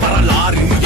Para lá, rir.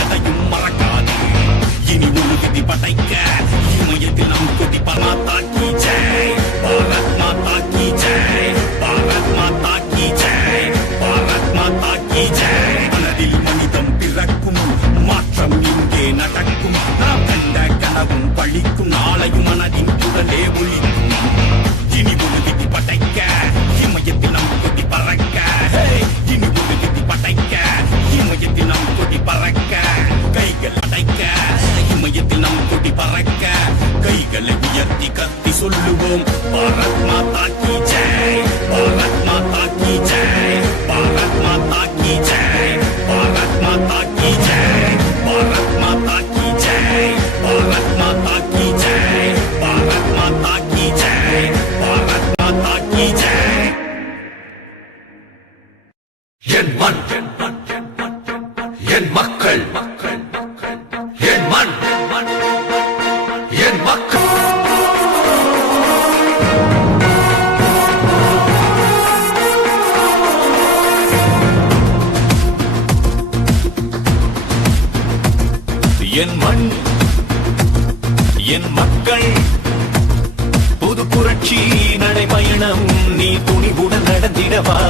அல்லவா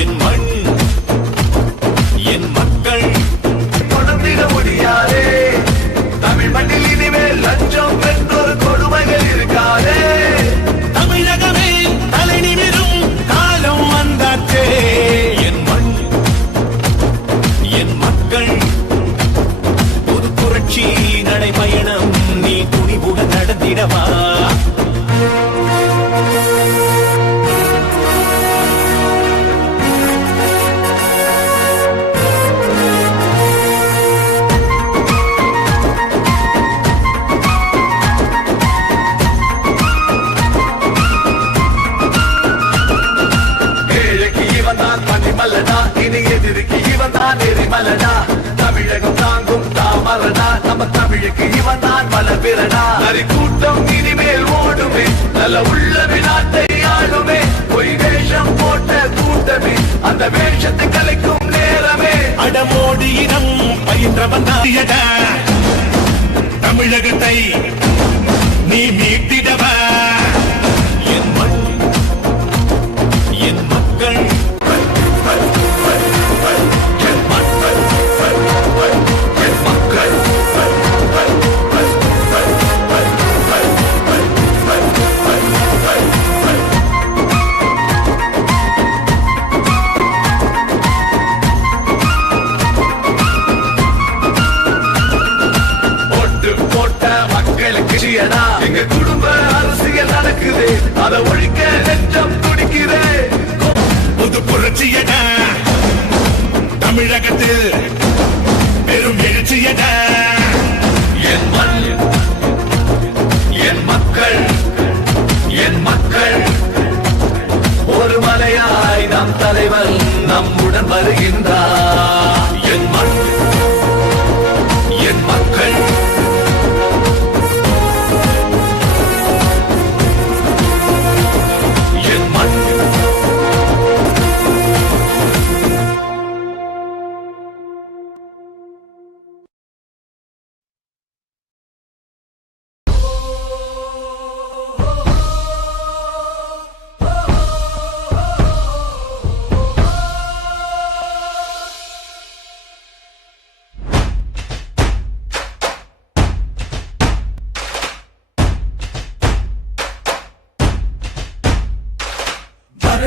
என் மண் என் மக்கள் தொடர்ந்திட முடியாதே. தமிழ் மண்ணில் இனிமேல் லஞ்சம் பெற்றொரு கொடுமைகள் இருக்காதே. தமிழகமே தலை நிமிரும் காலம் வந்தாச்சே. தான் எரிமலடா தமிழகம் தாங்கும் தாமரடா நம்ம தமிழுக்கு இவன் தான் பல பிறடா நரி கூட்டம் இனிமேல் ஓடுமே. நல்ல உள்ள விநாட்டை ஆளுமே. பொய் வேஷம் போட்ட கூட்டமே. அந்த வேஷத்தை கலைக்கும் நேரமே. அடமோடி இனம் பயின்றவன் தமிழகத்தை நீ மீட்டிடவன்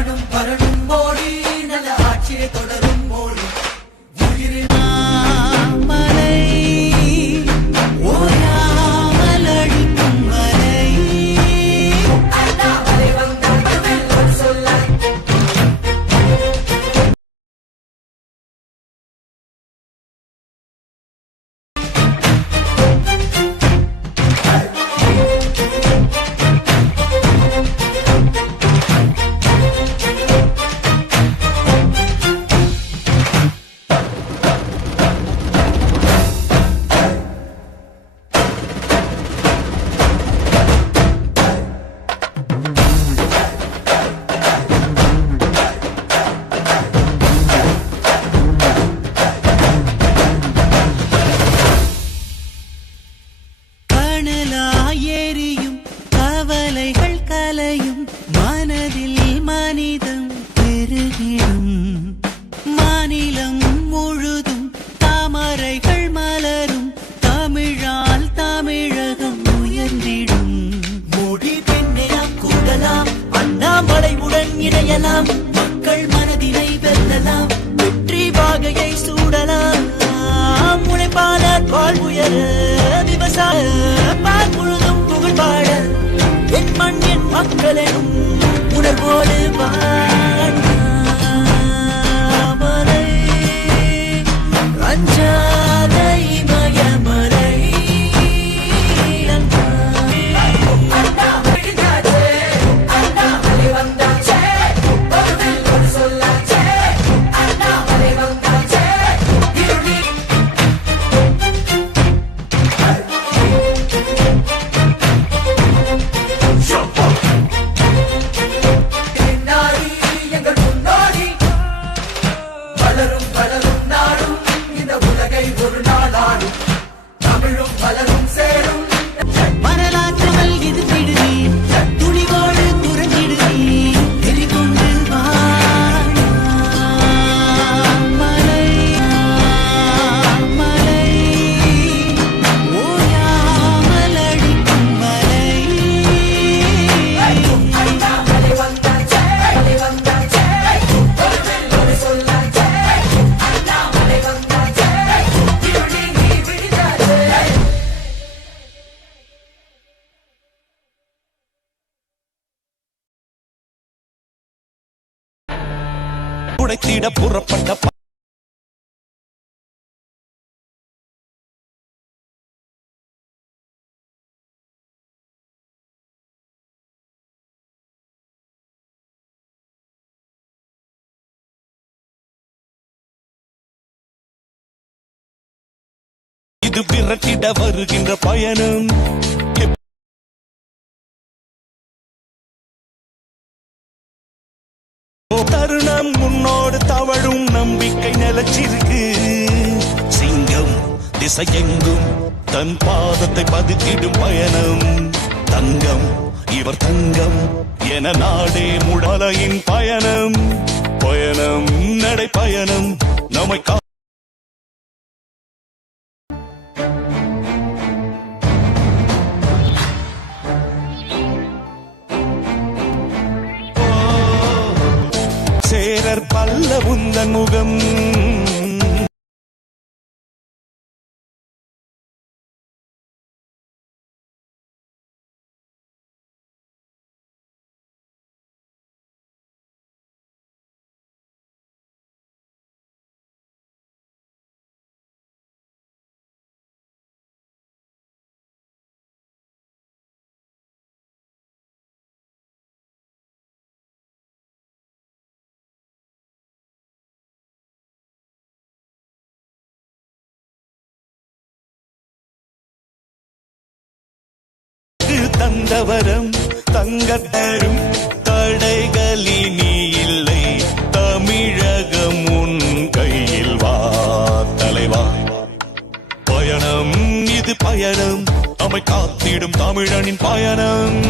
பரடும் பரடும் விவசாய பால் முழுதும் புகழ் பாட என் மண் என் மக்கள் உணர்வோடு பாட உடைத்திட புறப்பட்ட இது விரட்டிட வருகின்ற பயணம். தருணம் உன்னோடு தவழும் நம்பிக்கை நிலச்சிருக்கு. சிங்கம் திசையெங்கும் தன் பாதத்தை பதித்திடும் பயணம். தங்கம் இவர் தங்கம் என நாடே முடலையின் பயணம். பயணம் நடை பயணம் நம்மை உந்தன் தந்தவரம் தங்கத்தரும் தடைகளி நீ இல்லை. தமிழகம் உன் கையில் வா தலைவா. பயணம் இது பயணம். அமை காத்திடும் தமிழனின் பயணம்.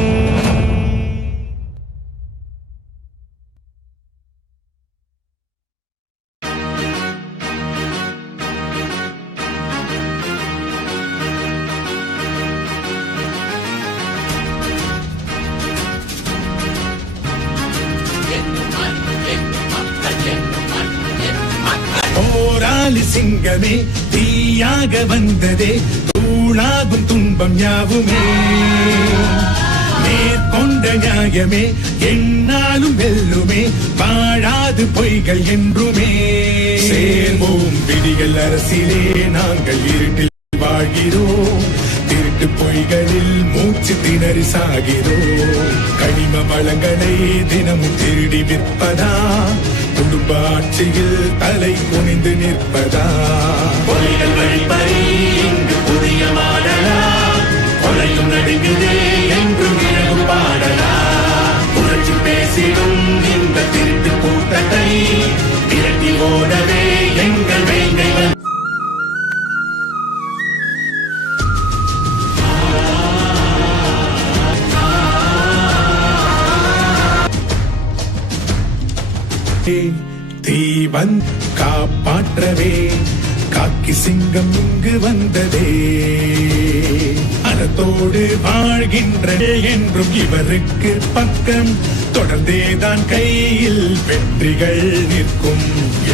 தீயாக வந்ததே தூளாகும் துன்பம் யாவுமே. மேற்கொண்ட நியாயமே என்னாலும் வெல்லுமே பாழாது பொய்கள் என்றுமே. சேர்வோம் விடிகள் அரசிலே நாங்கள் இருட்டில் வாழ்கிறோம். திருட்டு பொய்களில் மூச்சு திணறி சாகிறோம். கனிம வளங்களை தினமும் திருடி விற்பதா? குடும்ப ஆட்சியில் தலை குனிந்து நிற்பதா? பொய்கள் வழிப்பறி இங்கு புதிய மாடலா? கொலையும் நடுங்குதே என்றும் இரவு பாடலா? புரட்சி பேசிடும் இந்த திருட்டு கூட்டத்தை விரட்டி ஓடவே எங்கள் தீவன் காப்பாற்றவே காக்கி சிங்கம் இங்கு வந்ததே. அறத்தோடு வாழ்கின்றே என்றும் இவருக்கு பக்கம் தொடர்ந்தேதான் கையில் வெற்றிகள் நிற்கும்.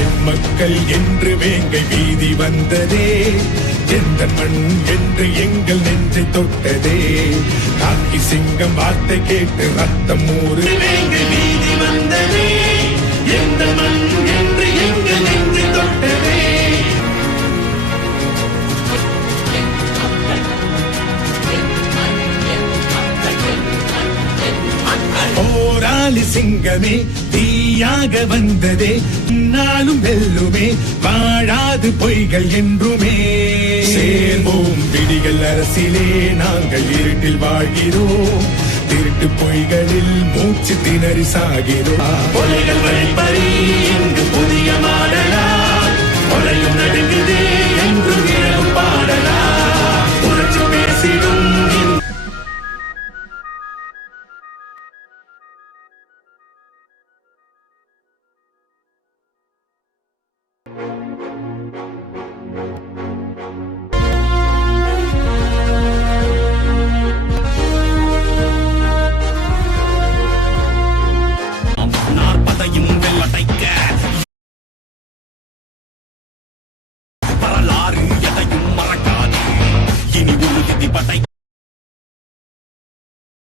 என் மக்கள் என்று வேங்கை வீதி வந்ததே எந்த மண் என்று எங்கள் நெஞ்சை தொட்டதே. காக்கி சிங்கம் வார்த்தை கேட்டு ரத்தம் ஊறு. வேங்கை வீதி வந்ததே எந்த மண் நாலு சிங்கமே தீயாக வந்ததே நாளும் வெல்லுமே வாழாது பொய்கள் என்றுமே. சேர்வோம் விடிகள் அரசிலே நாங்கள் இருட்டில் வாழ்கிறோம் திருட்டு பொய்களில் மூச்சு திணறி சாகிறோம் பொய்கள் வழிபறி இங்கு புதிய மாடலா கொலையும் என்று பாடலா புரட்சி பேசிடும்